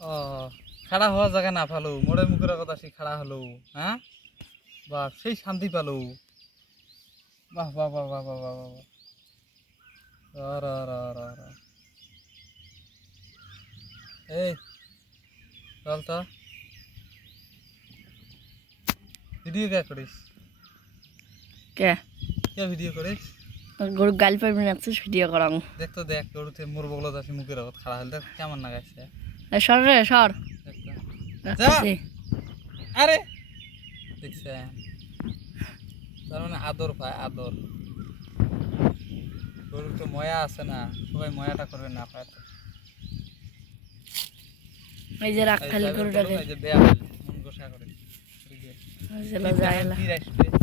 ও খাড়া হওয়া জায়গা না ভালো মোড়ের মুখের কথা সে খাড়া হলো হ্যাঁ বাহ সেই শান্তি পেলো বাহ বাহ বাহ বাহ বাহ বাহ বাহ এই চল তো ভিডিও কে করিস কে কে ভিডিও করিস গরু গাল পারবি না তো ভিডিও করাম দেখ তো দেখ গরুতে মোর বগলত আছে মুখের আগত খাড়া হলে দেখ কেমন লাগাইছে সর রে সর যা। আরে দেখছে তার মানে আদর পায় আদর গরুর তো ময়া আছে না সবাই ময়াটা করবে না পায় তো এই যে রাখ খালি গরুটাকে এই যে দেয়া মন গোসা করে যায় না কি রাখবে